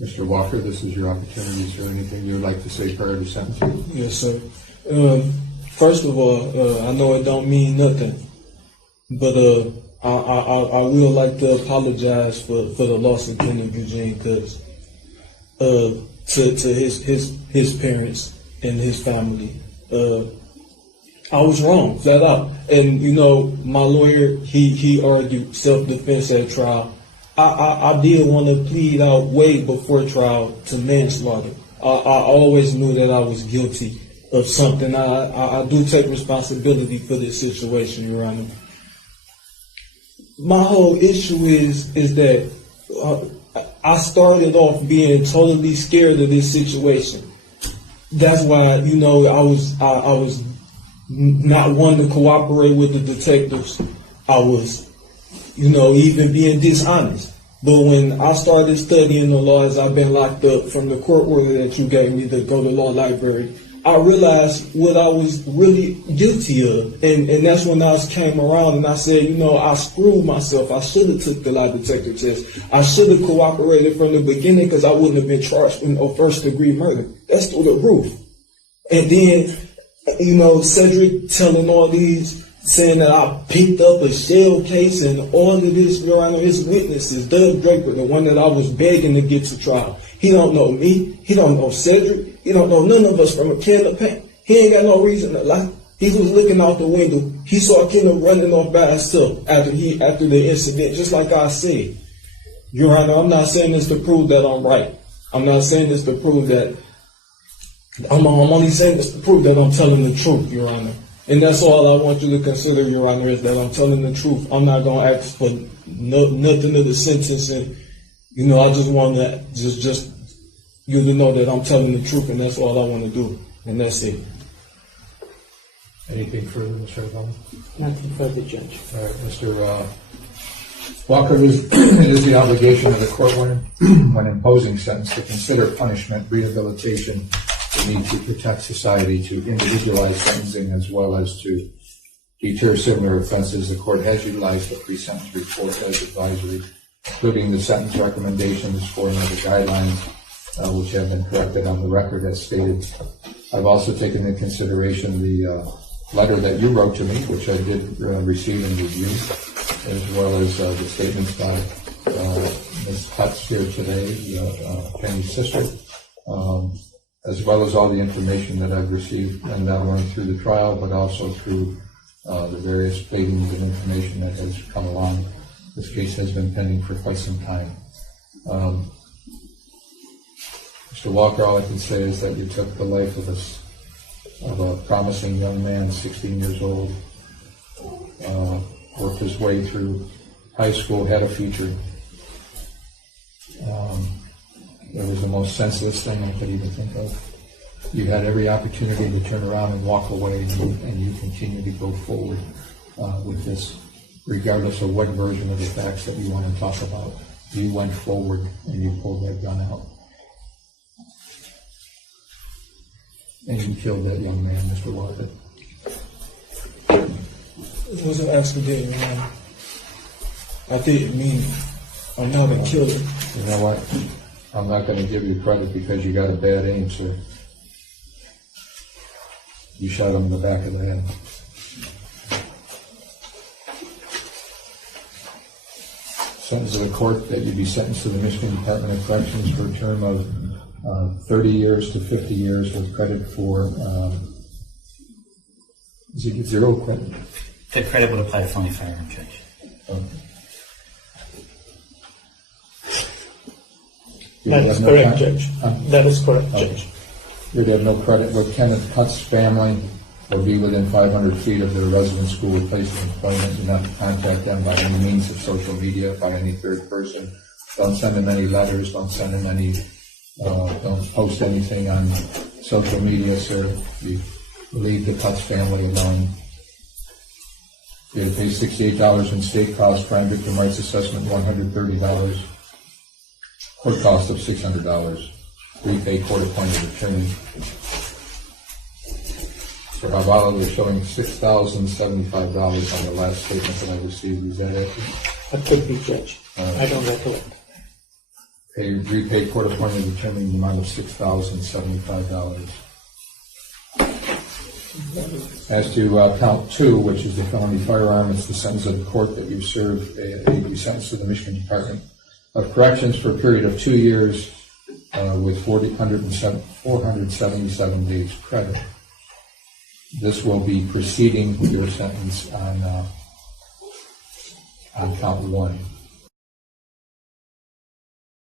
Mr. Walker, this is your opportunity. Is there anything you would like to say prior to sentencing? Yes, sir. First of all, I know it don't mean nothing, but I will like to apologize for the loss of Kenneth Eugene, because to his parents and his family, I was wrong, flat out. And you know, my lawyer, he argued self-defense at trial. I did want to plead out way before trial to manslaughter. I always knew that I was guilty of something. I do take responsibility for this situation, Your Honor. My whole issue is that I started off being totally scared of this situation. That's why, you know, I was not wanting to cooperate with the detectives. I was, you know, even being dishonest. But when I started studying the law, as I've been locked up from the court order that you gave me to go to law library, I realized what I was really guilty of. And that's when I came around and I said, you know, I screwed myself. I should have took the lie detector test. I should have cooperated from the beginning, because I wouldn't have been charged with first degree murder. That's through the roof. And then, you know, Cedric telling all these, saying that I picked up a shell case and all of this, Your Honor, his witnesses, Doug Draper, the one that I was begging to get to trial. He don't know me. He don't know Cedric. He don't know none of us from a can of paint. He ain't got no reason to lie. He was looking out the window. He saw Kenneth running off by himself after the incident, just like I said. Your Honor, I'm not saying this to prove that I'm right. I'm not saying this to prove that I'm only saying this to prove that I'm telling the truth, Your Honor. And that's all I want you to consider, Your Honor, is that I'm telling the truth. I'm not going to ask for nothing of the sentencing. You know, I just want to just you to know that I'm telling the truth, and that's all I want to do. And that's it. Anything further, Mr. O'Donnell? Nothing further, Judge. All right, Mr. Walker, it is the obligation of the court when imposing sentence to consider punishment, rehabilitation, the need to protect society, to individualize sentencing, as well as to deter similar offenses. The court has utilized the pre-sentence report as advisory, including the sentence recommendations for another guidelines, which have been corrected on the record as stated. I've also taken into consideration the letter that you wrote to me, which I did receive and review, as well as the statements by Ms. Cutts here today, Penny's sister, as well as all the information that I've received, and not only through the trial, but also through the various pleadings and information that has come along. This case has been pending for quite some time. Mr. Walker, all I can say is that you took the life of a promising young man, 16 years old, worked his way through high school, had a future. It was the most senseless thing I could even think of. You had every opportunity to turn around and walk away, and you continue to go forward with this, regardless of what version of the facts that you want to talk about. You went forward and you pulled that gun out. And you killed that young man, Mr. Walker. It was an accident, Your Honor. I didn't mean it. I'm not a killer. You know what? I'm not going to give you credit because you got a bad aim, sir. You shot him in the back of the head. Sentence of the court that you be sentenced to the Michigan Department of Corrections for a term of 30 years to 50 years with credit for, is it 0 credit? The credit would apply to felony firearm, Judge. Okay. That is correct, Judge. That is correct, Judge. You'd have no credit with Kenneth Cutts' family or be within 500 feet of their residence, school, or place of employment. Do not contact them by any means of social media, by any third person. Don't send them any letters. Don't send them any, don't post anything on social media, sir. You leave the Cutts family alone. You have to pay $68 in state costs, crime victim rights assessment, $130. Court cost of $600. Repay court-appointed attorney. So Harvalo is showing $6,075 on the last statement that I received. Is that accurate? That could be, Judge. I don't recollect. repay court appointment determining the amount of $6,075. As to count 2, which is the felony firearm, it's the sentence of the court that you serve a sentence to the Michigan Department of Corrections for a period of 2 years with 477 days credit. This will be preceding your sentence on count 1.